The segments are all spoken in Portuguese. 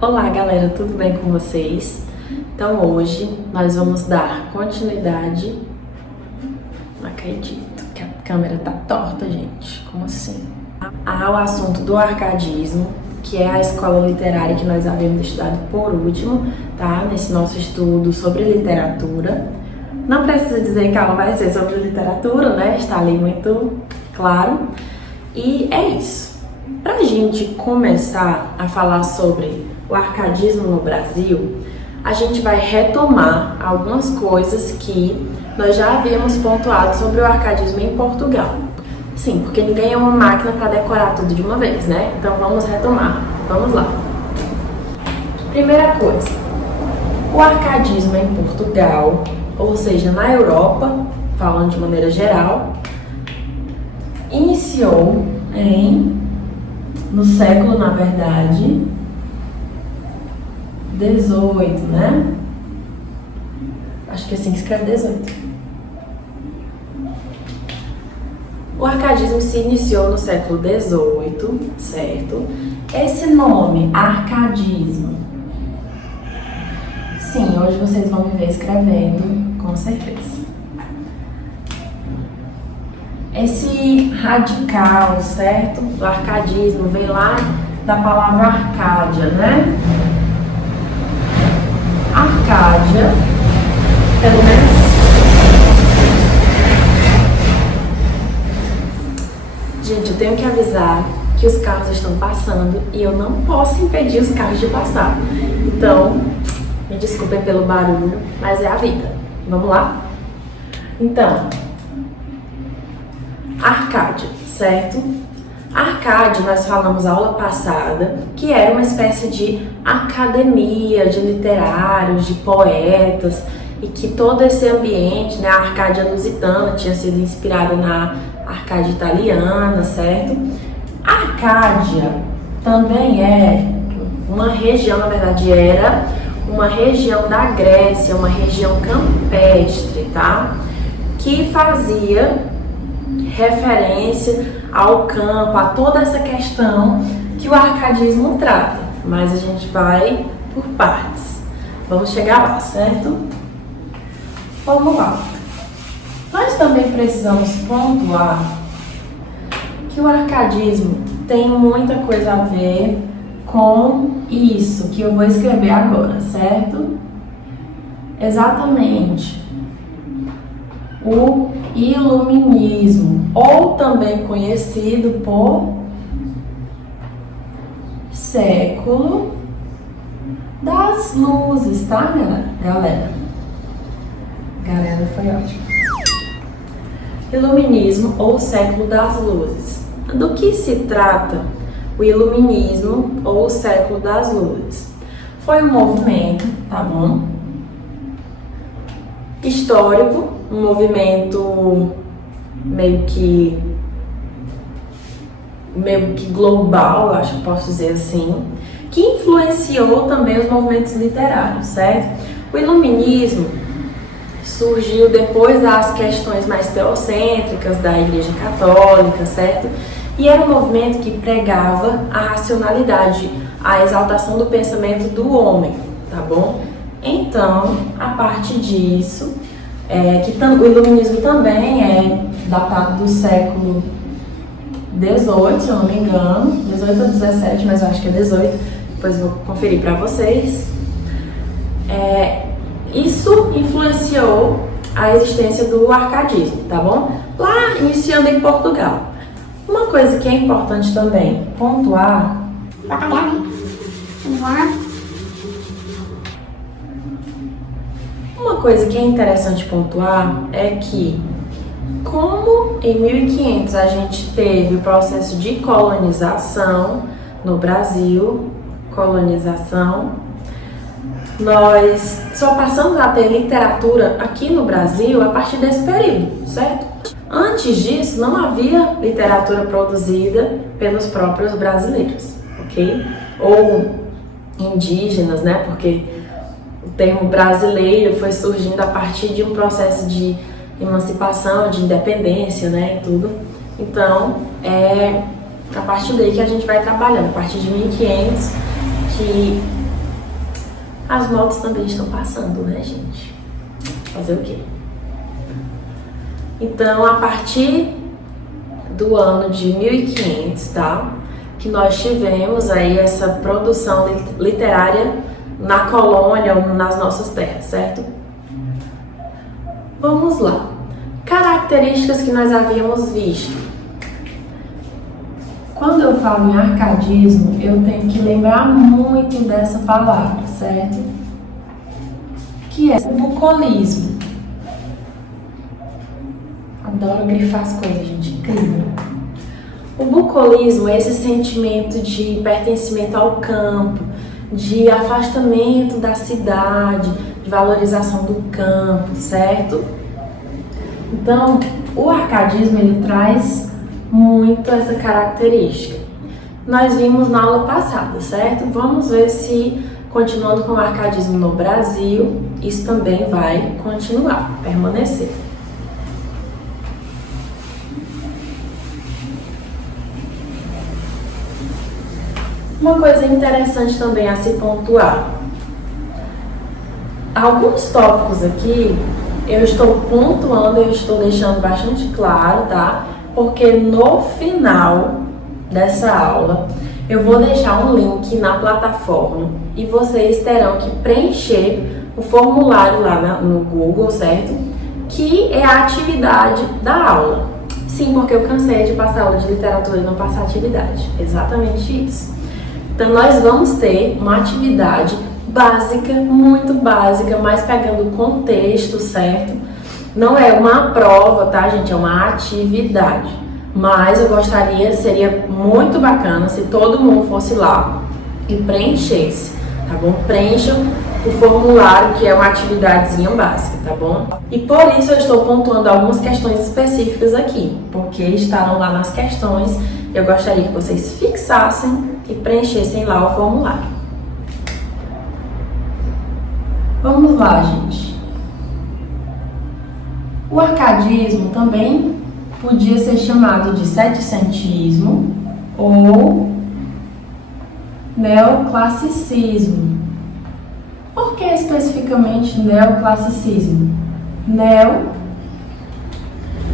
Olá galera, tudo bem com vocês? Então hoje nós vamos dar continuidade. Não acredito que a câmera tá torta, gente. Como assim? Ao assunto do arcadismo, que é a escola literária que nós havíamos estudado por último, tá? Nesse nosso estudo sobre literatura. Não precisa dizer que a aula vai ser sobre literatura, né? Está ali muito claro. E é isso. Pra gente começar a falar sobre o arcadismo no Brasil, a gente vai retomar algumas coisas que nós já havíamos pontuado sobre o arcadismo em Portugal. Sim, porque ninguém é uma máquina para decorar tudo de uma vez, né? Então vamos retomar. Vamos lá. Primeira coisa, o arcadismo em Portugal, ou seja, na Europa, falando de maneira geral, iniciou no século, na verdade, 18, né? Acho que é assim que escreve 18. O arcadismo se iniciou no século 18, certo? Esse nome, arcadismo, sim, hoje vocês vão me ver escrevendo, com certeza. Esse radical, certo? Do arcadismo vem lá da palavra Arcádia, né? Arcádia, pelo menos. Gente, eu tenho que avisar que os carros estão passando e eu não posso impedir os carros de passar. Então, me desculpem pelo barulho, mas é a vida. Vamos lá? Então, Arcádia, certo? Arcádia, nós falamos aula passada, que era uma espécie de academia de literários, de poetas, e que todo esse ambiente, né, a Arcádia lusitana tinha sido inspirada na Arcádia italiana, certo? Arcádia também é uma região, na verdade era uma região da Grécia, uma região campestre, tá? Que fazia referência ao campo, a toda essa questão que o arcadismo trata, mas a gente vai por partes. Vamos chegar lá, certo? Vamos lá. Nós também precisamos pontuar que o arcadismo tem muita coisa a ver com isso que eu vou escrever agora, certo? Exatamente. O iluminismo, ou também conhecido por século das luzes, tá, galera? Galera, foi ótimo. Iluminismo ou século das luzes. Do que se trata o iluminismo ou o século das luzes? Foi um movimento, tá bom? Histórico, um movimento meio que global, eu acho que posso dizer assim, que influenciou também os movimentos literários, certo? O iluminismo surgiu depois das questões mais teocêntricas da Igreja Católica, certo? E era um movimento que pregava a racionalidade, a exaltação do pensamento do homem, tá bom? Então, a partir disso, o iluminismo também é datado do século XVIII, se eu não me engano, 18 ou 17, mas eu acho que é 18, depois vou conferir para vocês. Isso influenciou a existência do arcadismo, tá bom? Lá, iniciando em Portugal. Uma coisa que é importante também pontuar... Vou apagar, né? Vamos lá. Uma coisa que é interessante pontuar é que, como em 1500 a gente teve o processo de colonização no Brasil, nós só passamos a ter literatura aqui no Brasil a partir desse período, certo? Antes disso, não havia literatura produzida pelos próprios brasileiros, ok? Ou indígenas, né? Porque o termo brasileiro foi surgindo a partir de um processo de emancipação, de independência, né? E tudo. Então, é a partir daí que a gente vai trabalhando, a partir de 1500, que As motos também estão passando, né, gente? Fazer o quê? Então, a partir do ano de 1500, tá? Que nós tivemos aí essa produção literária na colônia ou nas nossas terras, certo? Vamos lá. Características que nós havíamos visto. Quando eu falo em arcadismo, eu tenho que lembrar muito dessa palavra, certo? Que é o bucolismo. Adoro grifar as coisas, gente, incrível. O bucolismo é esse sentimento de pertencimento ao campo, de afastamento da cidade, de valorização do campo, certo? Então, o arcadismo, ele traz muito essa característica. Nós vimos na aula passada, certo? Vamos ver se, continuando com o arcadismo no Brasil, isso também vai continuar, permanecer. Uma coisa interessante também a se pontuar. Alguns tópicos aqui eu estou pontuando, eu estou deixando bastante claro, tá? Porque no final dessa aula eu vou deixar um link na plataforma e vocês terão que preencher o formulário lá no Google, certo? Que é a atividade da aula. Sim, porque eu cansei de passar aula de literatura e não passar atividade. Exatamente isso. Então, nós vamos ter uma atividade básica, muito básica, mas pegando o contexto, certo? Não é uma prova, tá, gente? É uma atividade. Mas eu gostaria, seria muito bacana se todo mundo fosse lá e preenchesse, tá bom? Preencham o formulário, que é uma atividadezinha básica, tá bom? E por isso eu estou pontuando algumas questões específicas aqui, porque estarão lá nas questões. Eu gostaria que vocês fixassem e preenchessem lá o formulário. Vamos lá, gente. O arcadismo também podia ser chamado de setecentismo ou neoclassicismo. Por que especificamente neoclassicismo? Neo,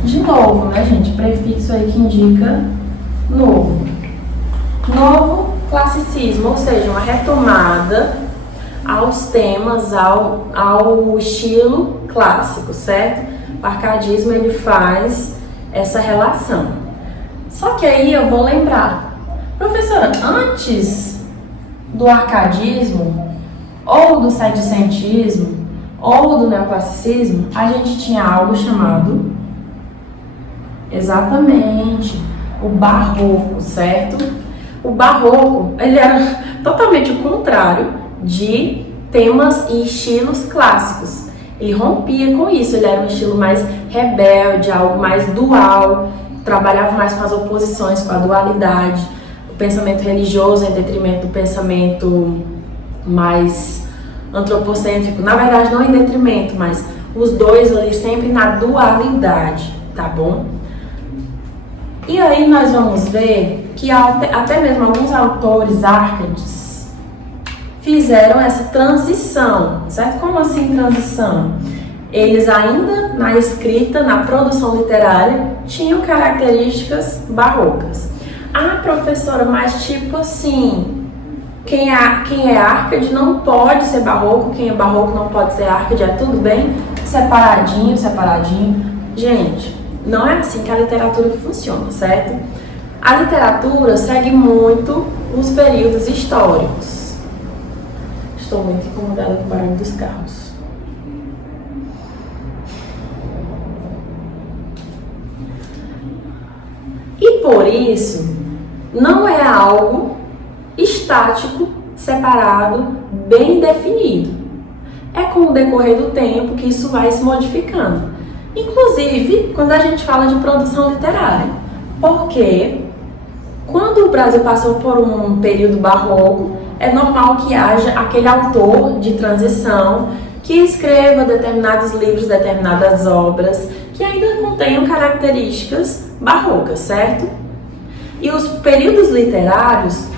de novo, né, gente? Prefixo aí que indica novo. Novo classicismo, ou seja, uma retomada aos temas, ao estilo clássico, certo? O arcadismo, ele faz essa relação. Só que aí eu vou lembrar, professora, antes do arcadismo, ou do setecentismo, ou do neoclassicismo, a gente tinha algo chamado, exatamente, o barroco, certo? O barroco, ele era totalmente o contrário de temas e estilos clássicos. Ele rompia com isso, ele era um estilo mais rebelde, algo mais dual, trabalhava mais com as oposições, com a dualidade, o pensamento religioso em detrimento do pensamento mais antropocêntrico. Na verdade, não em detrimento, mas os dois ali sempre na dualidade, tá bom? E aí nós vamos ver que até mesmo alguns autores árcades fizeram essa transição, certo? Como assim transição? Eles ainda na escrita, na produção literária, tinham características barrocas. Ah, professora, mas tipo assim, quem é árcade não pode ser barroco, quem é barroco não pode ser árcade, é tudo bem? Separadinho, separadinho. Gente, não é assim que a literatura funciona, certo? A literatura segue muito os períodos históricos. Estou muito incomodada com o barulho dos carros. E por isso, não é algo estático, separado, bem definido. É com o decorrer do tempo que isso vai se modificando. Inclusive, quando a gente fala de produção literária. Porque quando o Brasil passou por um período barroco, é normal que haja aquele autor de transição que escreva determinados livros, determinadas obras, que ainda contenham características barrocas, certo? E os períodos literários,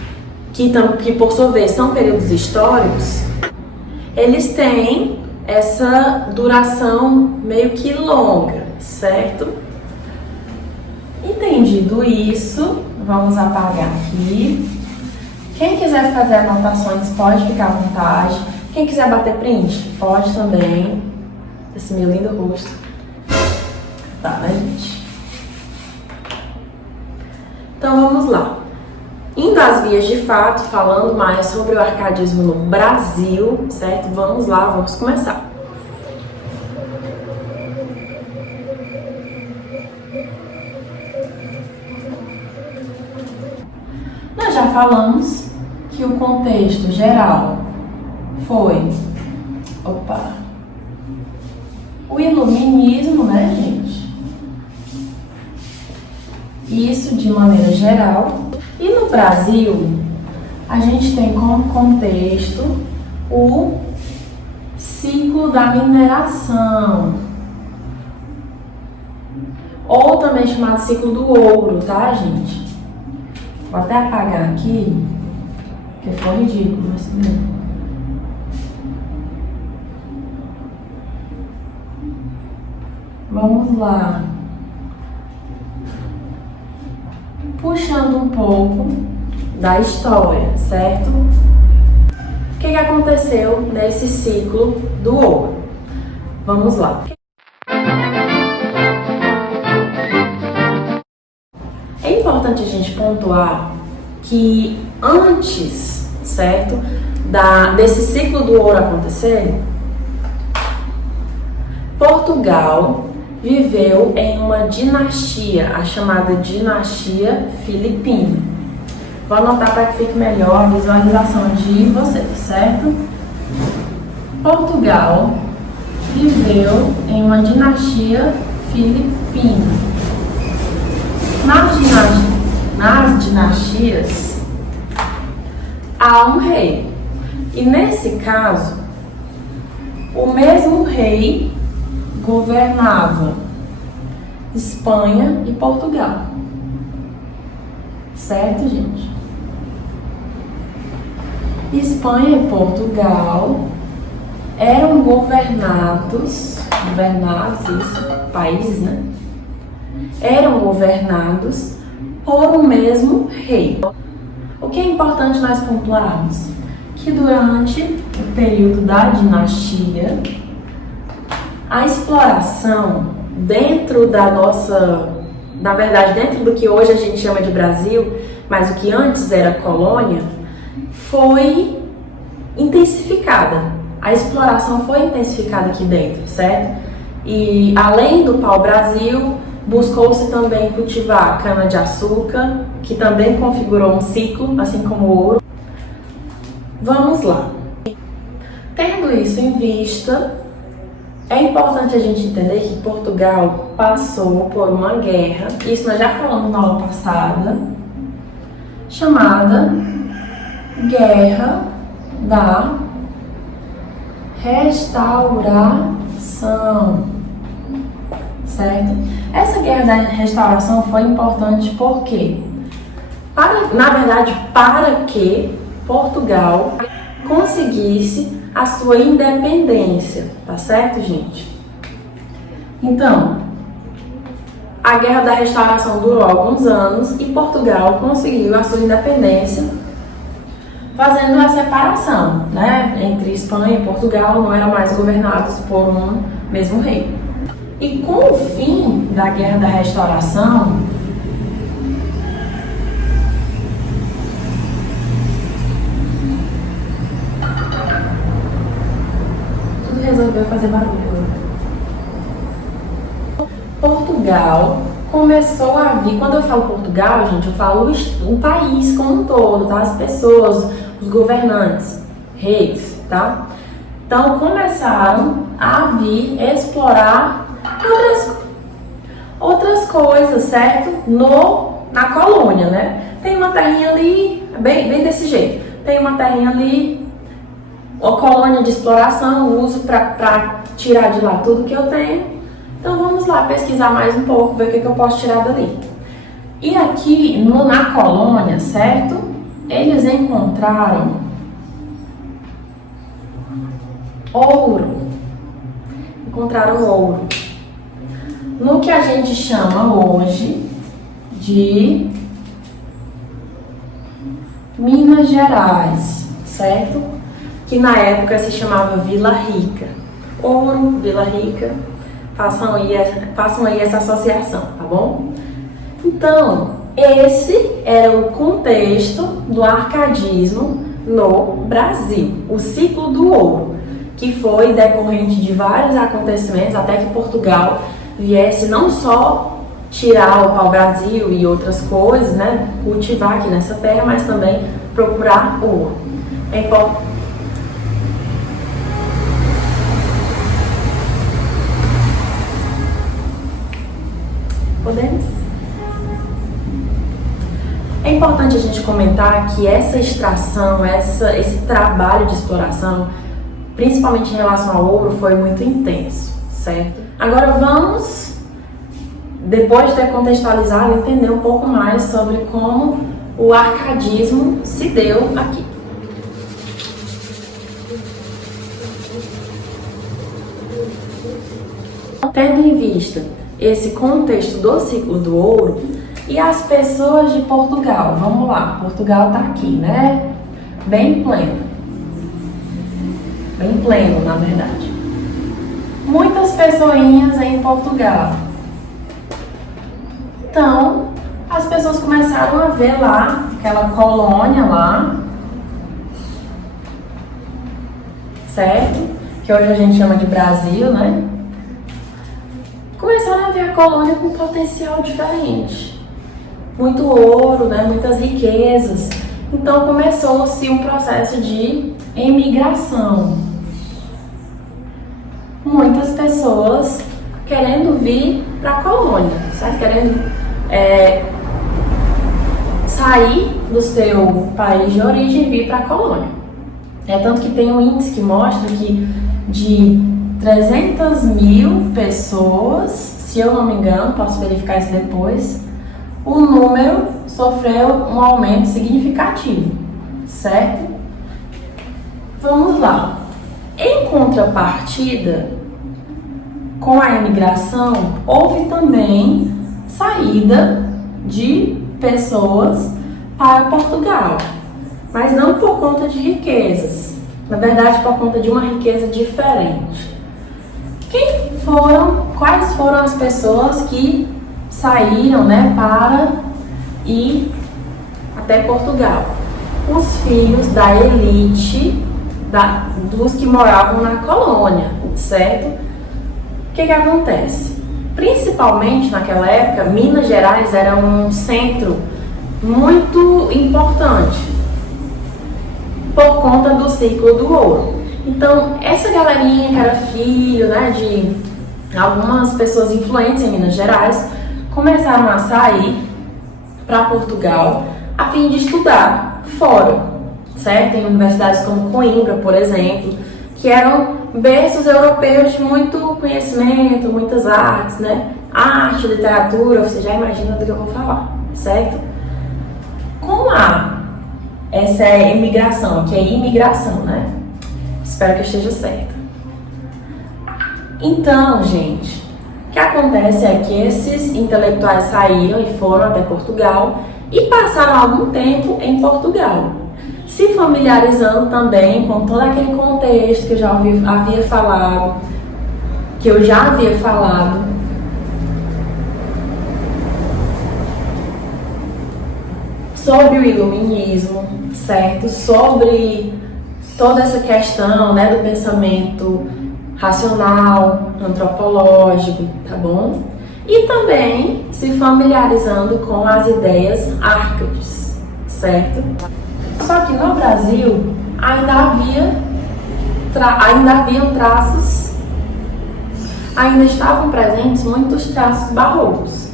que por sua vez são períodos históricos, eles têm essa duração meio que longa, certo? Entendido isso, vamos apagar aqui. Quem quiser fazer anotações pode ficar à vontade. Quem quiser bater print, pode também. Esse meu lindo rosto. Tá, né, gente? Então vamos lá. Indo às vias de fato, falando mais sobre o arcadismo no Brasil, certo? Vamos lá, vamos começar. Nós já falamos que o contexto geral foi, o iluminismo, né, gente? Isso de maneira geral. E no Brasil, a gente tem como contexto o ciclo da mineração, ou também chamado ciclo do ouro, tá, gente? Vou até apagar aqui, porque ficou ridículo, mas tudo bem. Vamos lá. Puxando um pouco da história, certo? O que aconteceu nesse ciclo do ouro? Vamos lá. É importante a gente pontuar que antes, certo, desse ciclo do ouro acontecer, Portugal viveu em uma dinastia, a chamada dinastia filipina. Vou anotar para que fique melhor a visualização de vocês, certo? Portugal viveu em uma dinastia filipina. Nas dinastias há um rei. E nesse caso, o mesmo rei governava Espanha e Portugal. Certo, gente? Espanha e Portugal eram países, né? Eram governados por um mesmo rei. O que é importante nós pontuarmos? Que durante o período da dinastia, a exploração dentro da nossa, na verdade, dentro do que hoje a gente chama de Brasil, mas o que antes era colônia, foi intensificada. A exploração foi intensificada aqui dentro, certo? E além do pau-brasil, buscou-se também cultivar cana-de-açúcar, que também configurou um ciclo, assim como o ouro. Vamos lá. Tendo isso em vista, é importante a gente entender que Portugal passou por uma guerra, isso nós já falamos na aula passada, chamada Guerra da Restauração, certo? Essa Guerra da Restauração foi importante porque, para que Portugal conseguisse a sua independência, tá certo, gente? Então, a Guerra da Restauração durou alguns anos e Portugal conseguiu a sua independência fazendo a separação, né? Entre Espanha e Portugal não eram mais governados por um mesmo rei. E com o fim da Guerra da Restauração, tudo resolveu fazer barulho. Portugal começou a vir, quando eu falo Portugal, gente, eu falo o país como um todo, tá? As pessoas, os governantes, reis, tá? Então começaram a vir explorar outras coisas, certo? Na colônia, né? Tem uma terrinha ali, bem desse jeito. Tem uma terrinha ali, a colônia de exploração, uso para tirar de lá tudo que eu tenho. Então vamos lá pesquisar mais um pouco, ver o que eu posso tirar dali. E aqui na colônia, certo? Eles encontraram ouro. Encontraram ouro. No que a gente chama hoje de Minas Gerais, certo? Que na época se chamava Vila Rica. Ouro, Vila Rica, façam aí essa associação, tá bom? Então, esse era o contexto do arcadismo no Brasil, o ciclo do ouro, que foi decorrente de vários acontecimentos até que Portugal viesse não só tirar o pau-brasil e outras coisas, né, cultivar aqui nessa terra, mas também procurar ouro. Podemos? É importante a gente comentar que essa extração, esse trabalho de exploração, principalmente em relação ao ouro, foi muito intenso, certo? Agora vamos, depois de ter contextualizado, entender um pouco mais sobre como o arcadismo se deu aqui. Tendo em vista esse contexto do ciclo do ouro e as pessoas de Portugal, vamos lá, Portugal tá aqui, né? Bem pleno, na verdade. Muitas pessoinhas em Portugal. Então, as pessoas começaram a ver lá, aquela colônia lá, certo? Que hoje a gente chama de Brasil, né? Começaram a ver a colônia com um potencial diferente. Muito ouro, né? Muitas riquezas. Então começou-se um processo de imigração. Muitas pessoas querendo vir para a colônia, certo? Querendo sair do seu país de origem e vir para a colônia. É tanto que tem um índice que mostra que de 300 mil pessoas, se eu não me engano, posso verificar isso depois, o número sofreu um aumento significativo, certo? Vamos lá. Em contrapartida, com a imigração, houve também saída de pessoas para Portugal, mas não por conta de riquezas, na verdade por conta de uma riqueza diferente. Quais foram as pessoas que saíram, né, para ir até Portugal? Os filhos da elite, dos que moravam na colônia, certo? O que acontece? Principalmente naquela época, Minas Gerais era um centro muito importante por conta do ciclo do ouro. Então, essa galerinha que era filho, né, de algumas pessoas influentes em Minas Gerais, começaram a sair para Portugal a fim de estudar fora, certo? Em universidades como Coimbra, por exemplo, que eram berços europeus de muito conhecimento, muitas artes, né? Arte, literatura, você já imagina do que eu vou falar, certo? Com essa imigração, que é imigração, né? Espero que eu esteja certa. Então, gente, o que acontece é que esses intelectuais saíram e foram até Portugal e passaram algum tempo em Portugal, se familiarizando também com todo aquele contexto que eu já havia falado, sobre o iluminismo, certo? Sobre toda essa questão, né, do pensamento racional, antropológico, tá bom? E também se familiarizando com as ideias árcades, certo? Só que no Brasil ainda estavam presentes muitos traços barrocos.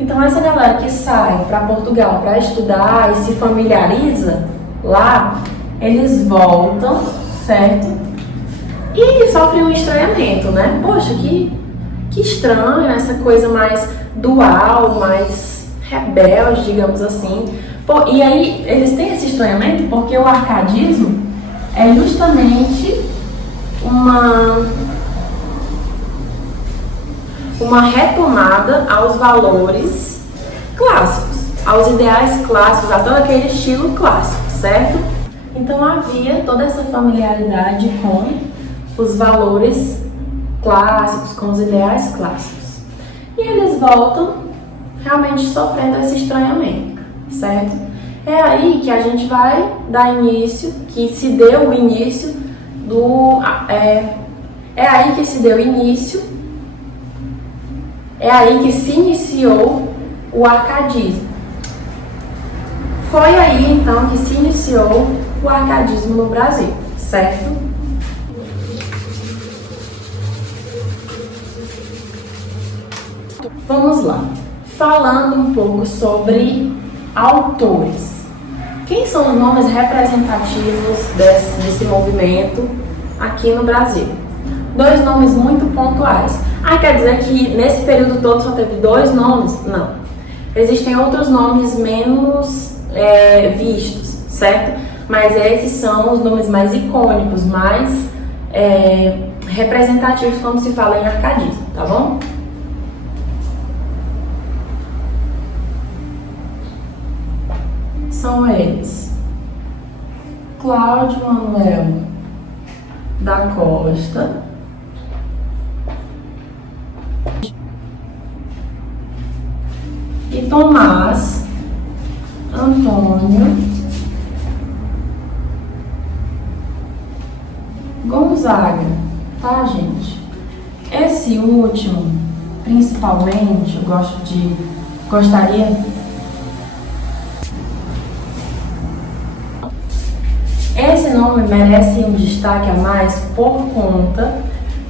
Então essa galera que sai para Portugal para estudar e se familiariza lá, eles voltam, certo? E sofrem um estranhamento, né? Poxa, que estranho, essa coisa mais dual, mais rebelde, digamos assim. E aí eles têm esse estranhamento porque o arcadismo é justamente uma retomada aos valores clássicos, aos ideais clássicos, a todo aquele estilo clássico, certo? Então havia toda essa familiaridade com os valores clássicos, com os ideais clássicos. E eles voltam realmente sofrendo esse estranhamento, certo? É aí que a gente vai dar início, que se deu o início do... É aí que se deu início, é aí que se iniciou o arcadismo. Foi aí, então, que se iniciou o arcadismo no Brasil, certo? Vamos lá. Falando um pouco sobre autores. Quem são os nomes representativos desse movimento aqui no Brasil? 2 nomes muito pontuais. Quer dizer que nesse período todo só teve 2 nomes? Não. Existem outros nomes menos vistos, certo? Mas esses são os nomes mais icônicos, mais representativos quando se fala em arcadismo, tá bom? São eles: Cláudio Manuel da Costa, e Tomás Antônio Gonzaga, tá, gente? Esse último, principalmente, eu gostaria. Esse nome merece um destaque a mais por conta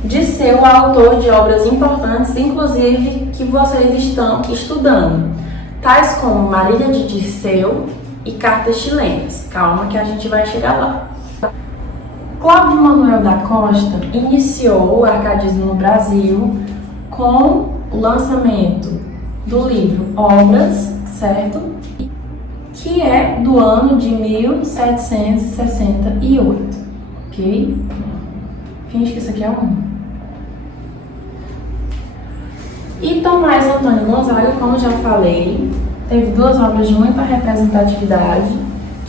de ser o autor de obras importantes, inclusive que vocês estão estudando, tais como Marília de Dirceu e Cartas Chilenas. Calma que a gente vai chegar lá. Cláudio Manuel da Costa iniciou o arcadismo no Brasil com o lançamento do livro Obras, certo? Que é do ano de 1768, ok? Finge que isso aqui é um. E Tomás Antônio Gonzaga, como já falei, teve 2 obras de muita representatividade,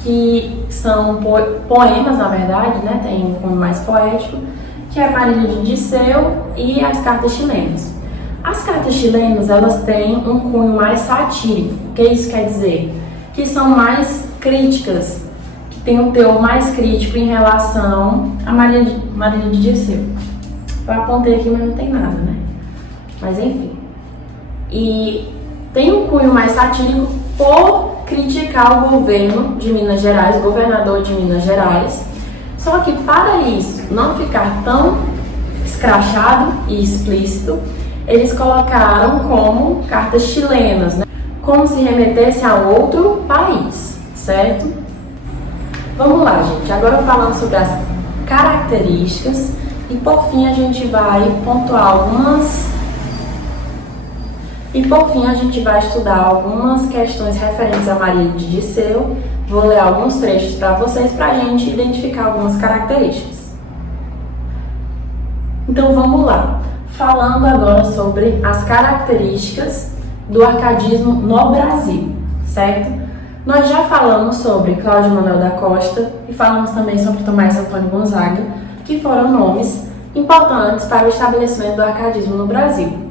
que são poemas, na verdade, né? Tem um cunho mais poético, que é a Marília de Dirceu e as Cartas Chilenas. As Cartas Chilenas, elas têm um cunho mais satírico. O que isso quer dizer? Que são mais críticas, que tem um teor mais crítico em relação a Marília de Dirceu. Eu apontei aqui, mas não tem nada, né? Mas enfim. E tem um cunho mais satírico por criticar o governo de Minas Gerais, o governador de Minas Gerais. Só que para isso não ficar tão escrachado e explícito, eles colocaram como cartas chilenas, né? Como se remetesse a outro país, certo? Vamos lá, gente. Agora falando sobre as características e por fim a gente vai pontuar algumas... E por fim a gente vai estudar algumas questões referentes a Marília de Dirceu. Vou ler alguns trechos para vocês para a gente identificar algumas características. Então vamos lá. Falando agora sobre as características do arcadismo no Brasil, certo? Nós já falamos sobre Cláudio Manuel da Costa e falamos também sobre Tomás Antônio Gonzaga, que foram nomes importantes para o estabelecimento do arcadismo no Brasil.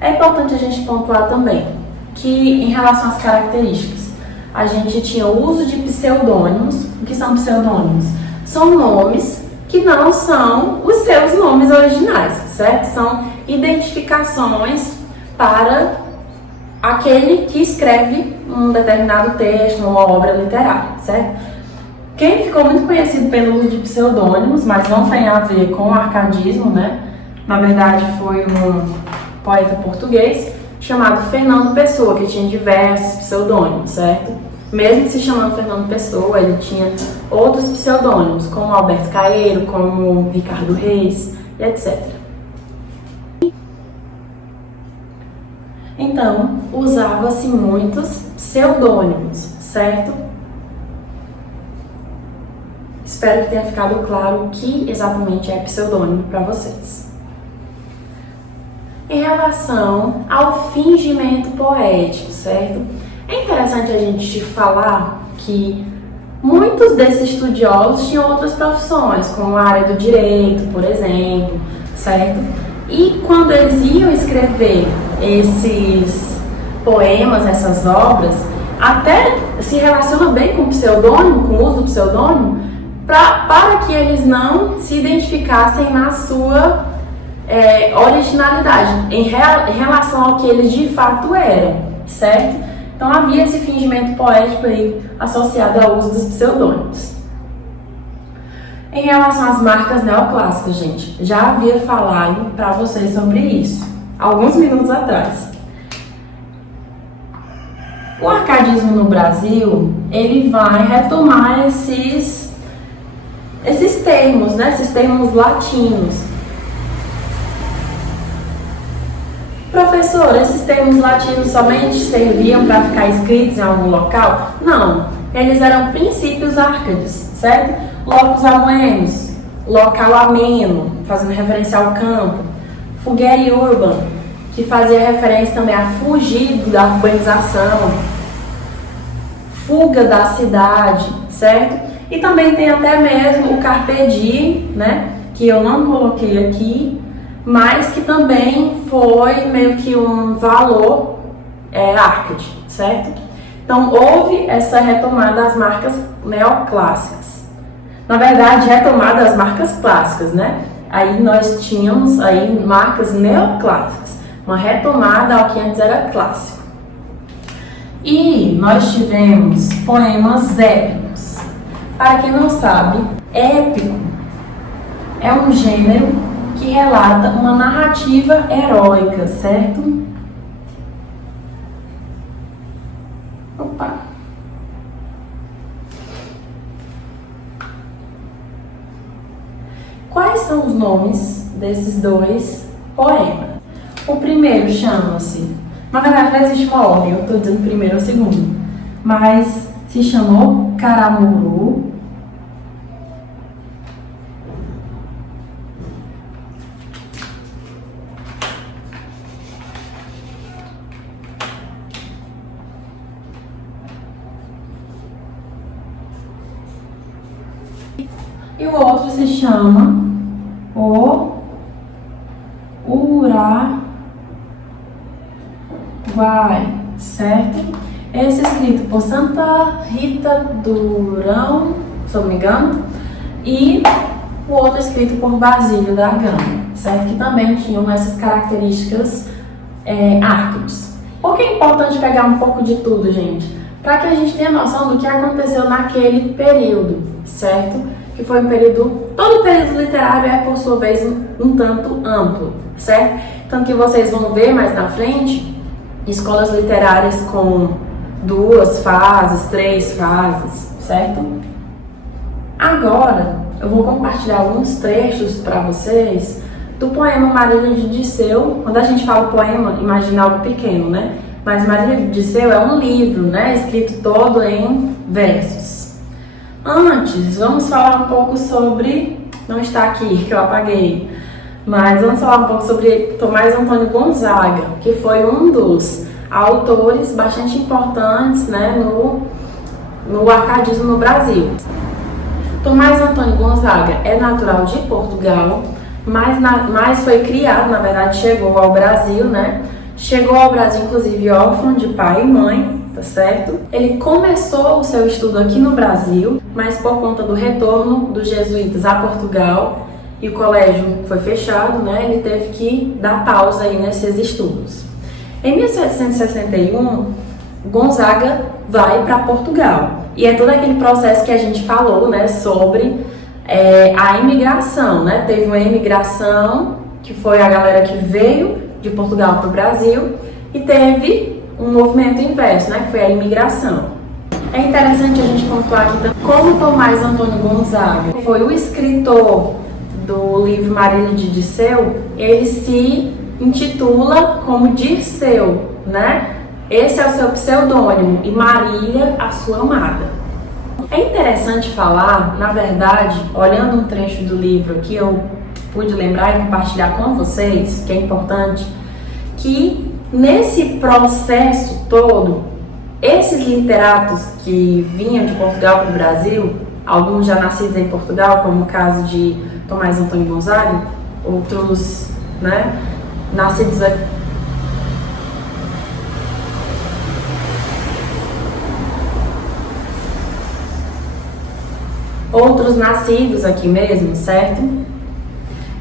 É importante a gente pontuar também que, em relação às características, a gente tinha o uso de pseudônimos. O que são pseudônimos? São nomes que não são os seus nomes originais, certo? São identificações para aquele que escreve um determinado texto, uma obra literária, certo? Quem ficou muito conhecido pelo uso de pseudônimos, mas não tem a ver com o arcadismo, né? Na verdade, foi um poeta português chamado Fernando Pessoa, que tinha diversos pseudônimos, certo? Mesmo se chamando Fernando Pessoa, ele tinha outros pseudônimos, como Alberto Caeiro, como Ricardo Reis, e etc. Então, usava-se muitos pseudônimos, certo? Espero que tenha ficado claro o que exatamente é pseudônimo para vocês. Em relação ao fingimento poético, certo? É interessante a gente falar que muitos desses estudiosos tinham outras profissões, como a área do direito, por exemplo, certo? E quando eles iam escrever esses poemas, essas obras, até se relaciona bem com o pseudônimo, com o uso do pseudônimo, para que eles não se identificassem na sua originalidade, em relação ao que eles de fato eram, certo? Então havia esse fingimento poético aí associado ao uso dos pseudônimos. Em relação às marcas neoclássicas, gente, já havia falado para vocês sobre isso, alguns minutos atrás. O arcadismo no Brasil, ele vai retomar esses termos, né? Esses termos latinos. Professor, esses termos latinos somente serviam para ficar escritos em algum local? Não, eles eram princípios árcades, certo? Locus amoenos, local ameno, fazendo referência ao campo. Fugere urban, que fazia referência também a fugir da urbanização, fuga da cidade, certo? E também tem até mesmo o carpe diem, né? Que eu não coloquei aqui, mas que também foi meio que um valor árcade, certo? Então houve essa retomada das marcas neoclássicas. Na verdade, retomada das marcas clássicas, né? Aí nós tínhamos aí marcas neoclássicas, uma retomada ao que antes era clássico. E nós tivemos poemas épicos. Para quem não sabe, épico é um gênero que relata uma narrativa heróica, certo? Opa! Quais são os nomes desses dois poemas? O primeiro chama-se, na verdade não existe uma ordem, eu estou dizendo primeiro ou segundo, mas se chamou Caramuru. E o outro se chama O Uraguai, certo? Esse é escrito por Santa Rita Durão, se eu não me engano, e o outro escrito por Basílio da Gama, certo? Que também tinham essas características árcades. Por que é importante pegar um pouco de tudo, gente? Para que a gente tenha noção do que aconteceu naquele período, certo? Que foi um período, todo período literário é por sua vez um tanto amplo, certo? Tanto que vocês vão ver mais na frente escolas literárias com 2 fases, 3 fases, certo? Agora eu vou compartilhar alguns trechos para vocês do poema Marília de Dirceu. Quando a gente fala poema, imagina algo pequeno, né? Mas Marília de Dirceu é um livro, né? Escrito todo em versos. Antes, vamos falar um pouco sobre, não está aqui, que eu apaguei, mas vamos falar um pouco sobre Tomás Antônio Gonzaga, que foi um dos autores bastante importantes, né, no arcadismo no Brasil. Tomás Antônio Gonzaga é natural de Portugal, mas foi criado, na verdade, chegou ao Brasil, né? Chegou ao Brasil, inclusive, órfão de pai e mãe, tá certo? Ele começou o seu estudo aqui no Brasil, mas por conta do retorno dos jesuítas a Portugal e o colégio foi fechado, né? Ele teve que dar pausa aí nesses estudos. Em 1761, Gonzaga vai para Portugal. E é todo aquele processo que a gente falou, né, sobre a imigração, né? Teve uma imigração, que foi a galera que veio de Portugal para o Brasil, e teve um movimento inverso, né, que foi a imigração. É interessante a gente pontuar aqui também como Tomás Antônio Gonzaga foi o escritor do livro Marília de Dirceu, ele se intitula como Dirceu, né? Esse é o seu pseudônimo e Marília, a sua amada. É interessante falar, na verdade, olhando um trecho do livro que eu pude lembrar e compartilhar com vocês, que é importante, que nesse processo todo, esses literatos que vinham de Portugal para o Brasil, alguns já nascidos em Portugal, como o caso de Tomás Antônio Gonzaga, outros, nascidos aqui. Outros nascidos aqui mesmo, certo?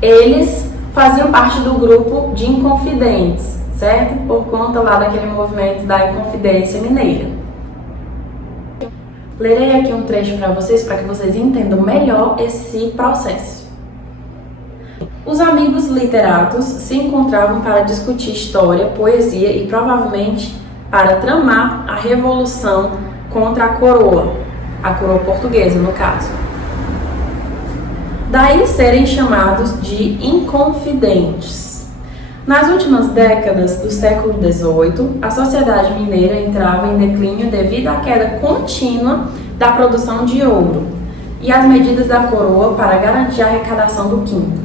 Eles faziam parte do grupo de Inconfidentes, certo? Por conta lá daquele movimento da Inconfidência Mineira. Lerei aqui um trecho para que vocês entendam melhor esse processo. Os amigos literatos se encontravam para discutir história, poesia e provavelmente para tramar a revolução contra a coroa portuguesa no caso. Daí serem chamados de inconfidentes. Nas últimas décadas do século XVIII, a sociedade mineira entrava em declínio devido à queda contínua da produção de ouro e às medidas da coroa para garantir a arrecadação do quinto.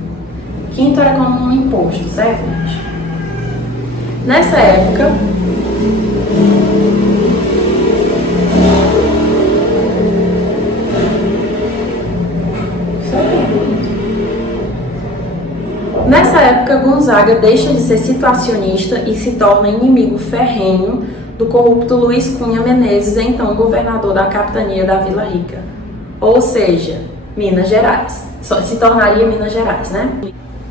Quinto era como um imposto, certo, gente? Nessa época, Gonzaga deixa de ser situacionista e se torna inimigo ferrenho do corrupto Luiz Cunha Menezes, então governador da capitania da Vila Rica, ou seja, Minas Gerais. Se tornaria Minas Gerais, né?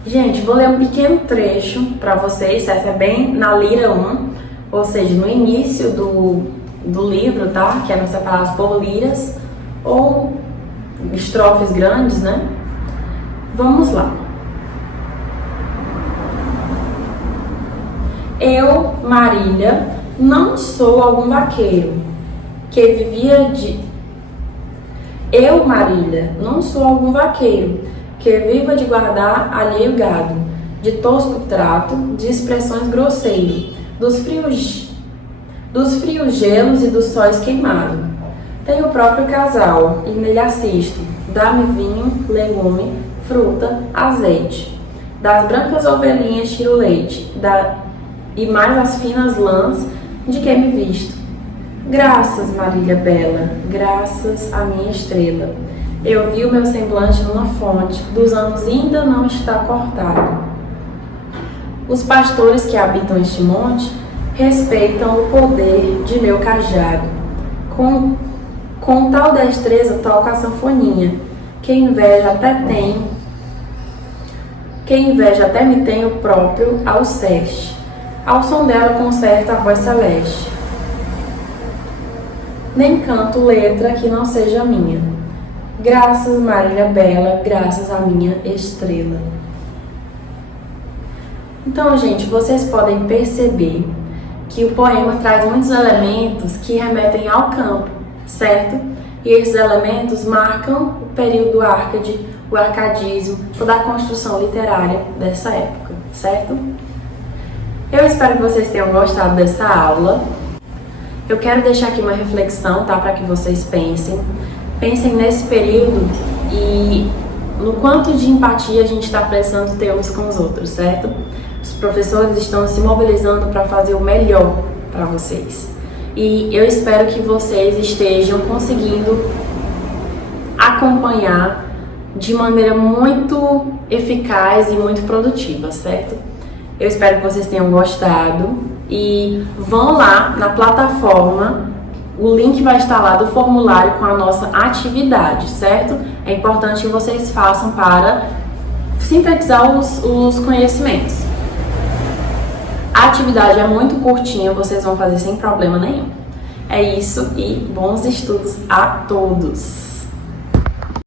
Gente, vou ler um pequeno trecho para vocês, certo? É bem na Lira 1, ou seja, no início do livro, tá? Que eram separados por liras ou estrofes grandes, né? Vamos lá. Eu, Marília, não sou algum vaqueiro que vivia de... Eu, Marília, não sou algum vaqueiro que viva de guardar alheio gado, de tosco trato, de expressões grosseiras, dos frios gelos e dos sóis queimados. Tenho o próprio casal e nele assisto. Dá-me vinho, legume, fruta, azeite. Das brancas ovelhinhas tiro leite, e mais as finas lãs de que me visto. Graças, Marília bela, graças à minha estrela. Eu vi o meu semblante numa fonte, dos anos ainda não está cortado. Os pastores que habitam este monte respeitam o poder de meu cajado. Com tal destreza toco a sanfoninha, quem inveja até me tem o próprio Alceste. Ao som dela concerta a voz celeste. Nem canto letra que não seja minha. Graças, Marília bela, graças à minha estrela. Então, gente, vocês podem perceber que o poema traz muitos elementos que remetem ao campo, certo? E esses elementos marcam o período árcade, o arcadismo, toda a construção literária dessa época, certo? Eu espero que vocês tenham gostado dessa aula. Eu quero deixar aqui uma reflexão, tá? Para que vocês pensem. Pensem nesse período e no quanto de empatia a gente está precisando ter uns com os outros, certo? Os professores estão se mobilizando para fazer o melhor para vocês. E eu espero que vocês estejam conseguindo acompanhar de maneira muito eficaz e muito produtiva, certo? Eu espero que vocês tenham gostado e vão lá na plataforma, o link vai estar lá do formulário com a nossa atividade, certo? É importante que vocês façam para sintetizar os conhecimentos. A atividade é muito curtinha, vocês vão fazer sem problema nenhum. É isso e bons estudos a todos!